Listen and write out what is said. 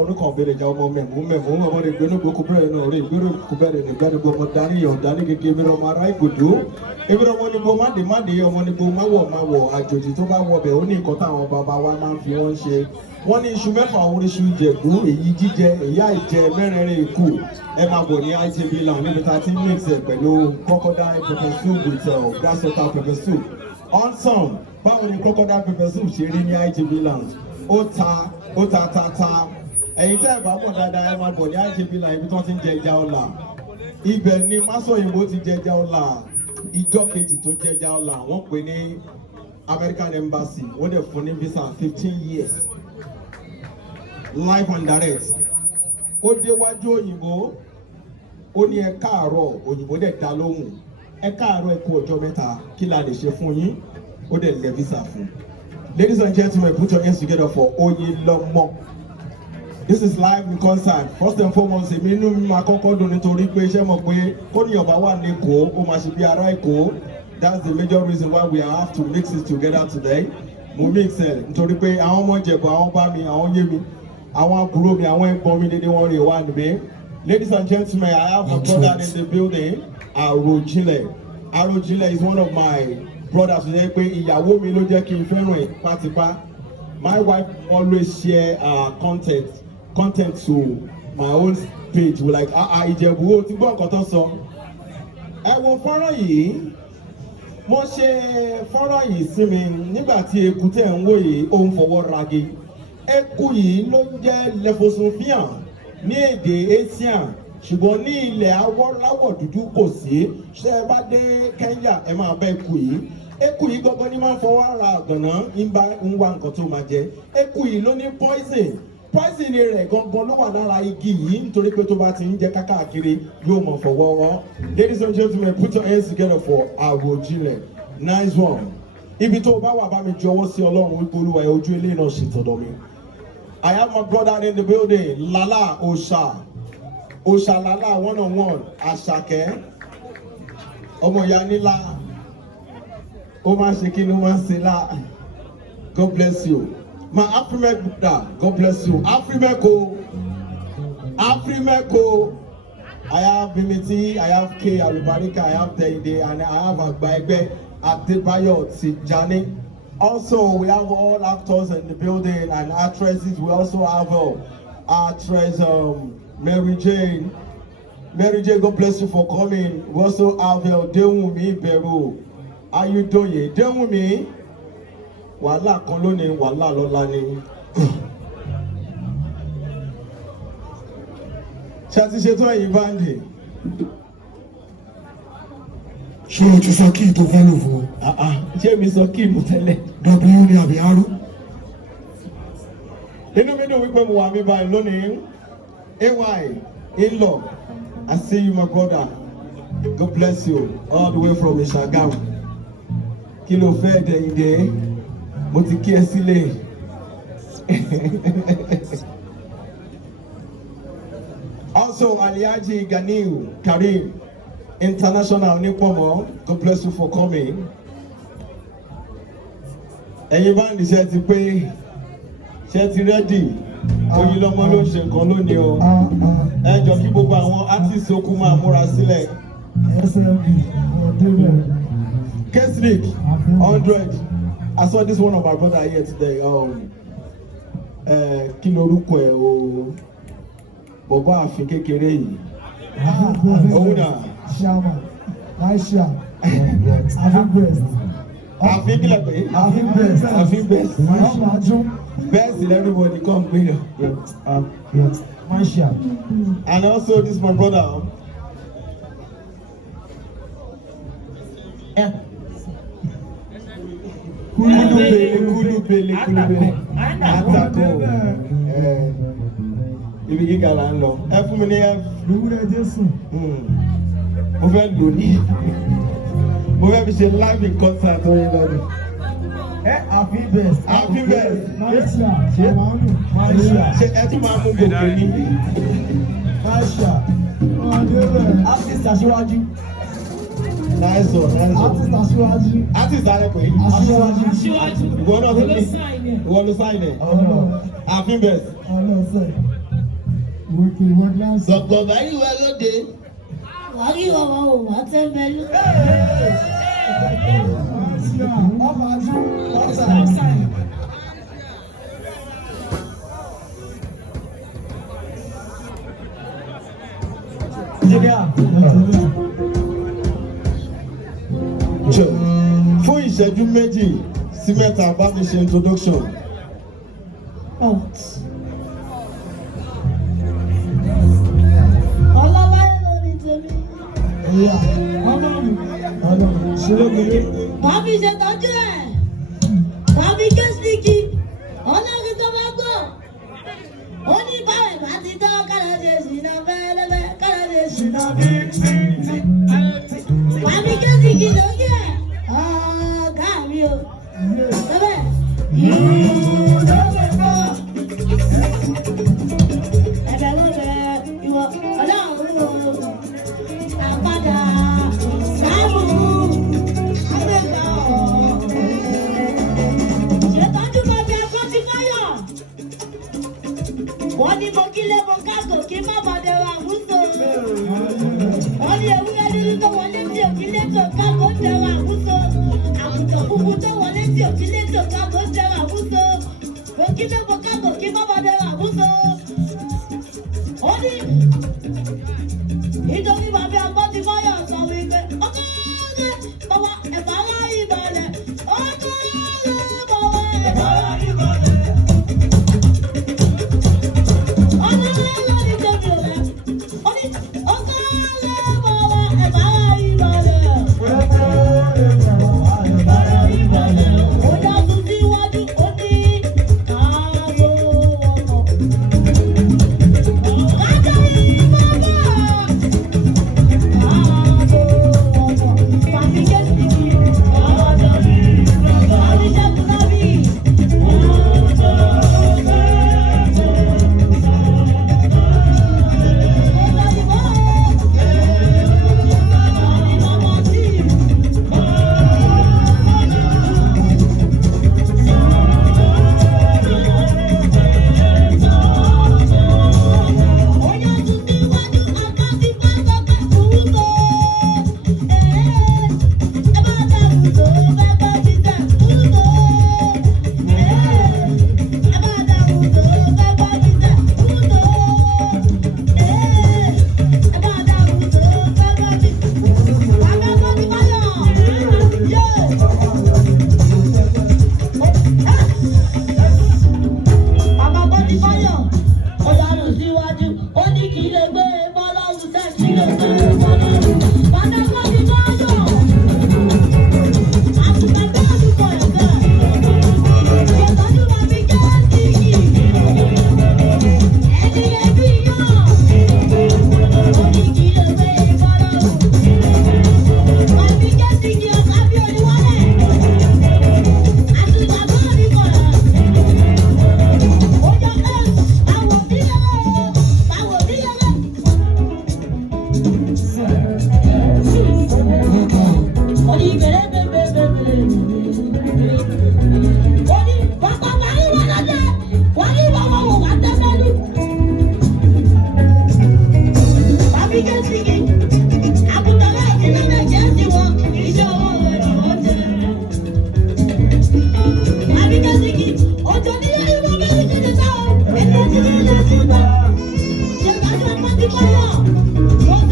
Kan bere ja ọmọ mẹmú ọmọ rẹ gbẹnu gboko bẹrẹ náà rẹ ìgbéró kò bẹrẹ ní gbẹnu gbọmọ dání ọdání kékeré mi ọmọ ará ìgòdó ebi ọmọ níbo má dé ọmọ níbo má wọ àjòjì tó bá wọ bẹ ó ní nǹkan táwọn bàbá wa máa ń fi wọn ṣe wọn ní iṣu mẹ́fà oríṣi Ìjẹ̀bú èyí jíjẹ èyí àìjẹ mẹ́rẹ̀ẹ̀rin ikú ẹ máa bọ̀ ní IJB Lounge níbi tá a ti mix ẹ pẹ̀lú crocodile pepper soup with grass water pepper soup awesome báwo ni crocodile pepper soup ṣe rí ní IJB Lounge ó ta ẹ̀yin tẹ́ ẹ̀ bá bọ̀ dáadáa ẹ máa bọ̀ ní IJB Lounge ibi tí wọ́n ti ń jẹ ẹja ọ̀la ibẹ̀ ni Máṣọ̀yìnbó ti jẹ ẹja ọ̀la ìjọ kejì tó jẹ ẹja ọ̀la wọ́n pè ní American Embassy wọ́n dẹ̀ fún ní visa 15 years live and direct ó déwájú òyìnbó ó ní ẹ káàárọ̀ òyìnbó dẹ̀ dá lóhùn ẹ káàárọ̀ ẹ kú ọjọ́ mẹ́ta kí la lè ṣe fún yín ó dẹ̀ lẹ̀ visa fún. Ladies and gentlemen, put your hands together for Oyinlomo. This is live in concert. First and foremost, èmi inú mi máa kọ́kọ́ dùn nítorí pé iṣẹ́ mọ̀ pé kóníyàn bá wà ní Èkó ó máa ṣe bí ará Èkó. That's the major reason why we have to mix it together today. Mo mix ẹ̀ nítorí pé àwọn ọmọ Ìjẹ̀bú àwọn bá mi àwọn yé mi àwọn àbúrò mi àwọn ẹ̀gbọ́n mi dédé wọn rè wá níbí. Ladies and gentlemen, I have a brother in the building. Arojinle is one of my brothers who say pé ìyàwó mi ló jẹ́ kí n fẹ́ràn ẹ̀ pátípá. My wife always share content to my own page. We like Ijebu o ti gbọ́ nǹkan tó sọ. Ẹ wo fọ́nrán yìí. Mo ṣe fọ́nrán yìí sí mi nígbà tí eku tẹ̀ ń wò yìí ó ń fọwọ́ ragi. Eku yìí ló jẹ́ Lefosunfian ní èdè Asian ṣùgbọ́n ní ilẹ̀ aláwọ̀ dúdú kò sí. Ṣé ẹ bá dé Kenya ẹ máa bá eku yìí. Eku yìí gangan ni máa ń fọwọ́ ara àgànná ń wá nǹkan tó máa jẹ. Eku yìí ló ní poison rẹ̀ gangan ló wà lára igi yìí nítorí pé tó bá ti ń jẹ káàkiri yóò mọ̀ fọwọ́ wọ́. Ladies and gentlemen, put your hands together for Arojinle. Nice one. Ibi tó bá wà bá mi jọ̀wọ́ sí Ọlọ́run wípé Olúwa ẹ ojú ilé náà ṣe tọ̀dọ̀ mi. I have my brother in the building, Lala Osha Lala 101 Àṣàkẹ́ ọmọ ìyá nílá ó máa ṣe kí ni ó máa ń ṣe lá. God bless you. My Afrimeco brother, God bless you. Afrimeco. I have Bimiti, I have K Alubarika, I have Deide, and I have Agbaegbe Adebayo Tijani. Also, we have all actors in the building and actresses. We also have actress Mary Jane. Mary Jane, God bless you for coming. We also have Dewumi Beru. How you doing? Dewumi? Wàhálà kan lónìí, wàhálà lọ́la ni. Ṣé a ti ṣètò ẹ̀yìn báńdì? Ṣé o ti sọ kí tó fẹ́ lò fún ọ? Ṣé mi sọ kí mo tẹ́lẹ̀? W ni àbí arú? Inú mi dùn wípé mo wà mí báyìí lónìí. AY, in-law, I see you my brother. God bless you all the way from Ìṣàgámù. Kí ló fẹ́ Dẹ̀yìndé? Mo ti kí ẹ sílẹ̀. Also, Aliaji Ganiu Karim, International Nipomo, God bless you for coming. Ẹ̀yin báńdì ṣe ti pé ṣe ti rẹ́dì. Oyinlomo ló ṣe nǹkan lónìí o. Ẹ jọ kí gbogbo àwọn artist okú máa múra sílẹ̀. Kesrick 100. I saw this one of my brother here today. Kí lorúkọ ẹ̀ o? Bọ̀bọ̀ Afin kékeré yìí. Òun náà. Shama, Aisha, Afin best. Afin kílẹ̀ pé? Afin best. Afin best. Best in everybody come bring Aisha. And also this my brother. Kulubele. Atako. Ibi gíga là ń lọ. Ẹ fún mi ní F. Lúwúrẹ́ Jésù. Mo fẹ́ lò ní. Mo fẹ́ fi ṣe live in concert orin lọ́dún. Afin best. Afin best. Aisha. Ṣé ẹ tún máa mú gbogbo ní? Aisha. Artist aṣíwájú. Nice one. Artist aṣíwájú. Artist ààrẹ pé. Aṣíwájú. Ìwọ náà tó ní. Ìwọ ló sign ẹ̀. Afin best. Òkè wọ́n dáńsì. Gbọ̀gbọ̀ báyìí wá lóde. Wàá rí ọmọ òun wá tẹ́ mẹ́lú. Ọba àti ọ̀sà. Jọ fún ìṣẹ́jú méjì sí mẹ́ta bá mi ṣe introduction. Ọlọ́láyé ló ní tèmi. Ọlọ́run ṣe lókèrè. Wàá fi ṣètọ́jú ẹ̀. Wàá fi kéṣìkì. Ọlọ́run tó bá gbọ́. Ó ní báwẹ̀ bá ti tọ́ kára ṣe ṣìnà fẹ́lẹ́fẹ́ kára ṣe ṣìnà bí. Wàá fi kéṣìkì lókè ẹ̀. Ọ̀gá mi o. Bẹ́ẹ̀ ẹ̀bẹ̀ ló bẹ̀ ìwọ ọlọ́run o. Àpàdà sáàmù àgbẹ̀gbà ọ̀. Ṣètọ́jú bàbá ẹ̀kọ́ ti fáyọ̀. Wọ́n ní mo kílé mo kágò kí má bàdé wa àwùjọ. Wọ́n ní ewúrẹ́ dúdú tó wọlé tí òkílé tó kágò ń dẹwà àwùjọ. Àgùntàn funfun tó wọlé tí òkílé tó kágò ń dẹwà àwùjọ. Mo kílé mo kágò kí má bàdé wa àwùjọ. Ó ní nítorí bàbá ọgbọ́n ti fáyọ̀ sọ wípé ọkọ̀ ọ̀rẹ́ bàbá ẹ̀fà wá ìbàlẹ̀ ọkọ̀ ọ̀rẹ́ bàbá ẹ̀fà wá ìbàlẹ̀. Ọkọ̀ ọ̀rẹ́ ló ní tèmi ò rẹ̀ ó ní ọkọ̀ ọ̀rẹ́ bàbá ẹ̀fà wá ìbàlẹ̀. Ó dá tún síwájú ó ní káàbọ̀ ọkọ̀. Kájọ ìbàbà. Wọ́n